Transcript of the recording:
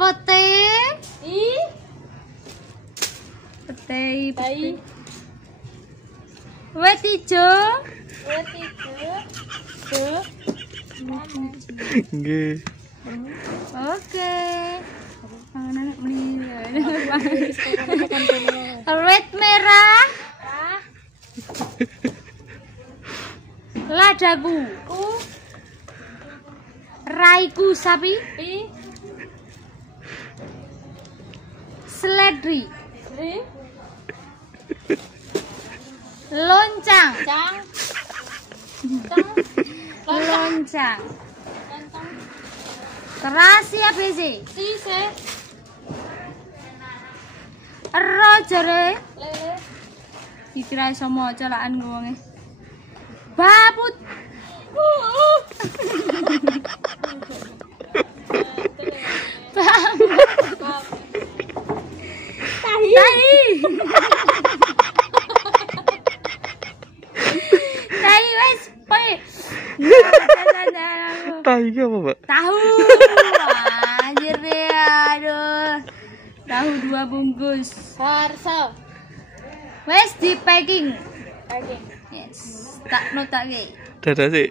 Pete. Pete. Wet ijo. Nggih. Oke. Red merah. Ladaku. Raiku sapi. Seledri. Loncang. Loncang. Terasi ABC. Rojere. Dikira iso maca lakan wonge. Babut. Tahi wes pe. Tahu iki apa, Mbak? Tahu. Anjir ya, aduh. Tahu 2 bungkus. Harso. Wes di packing. Yes. Tak notake. Dadah sih.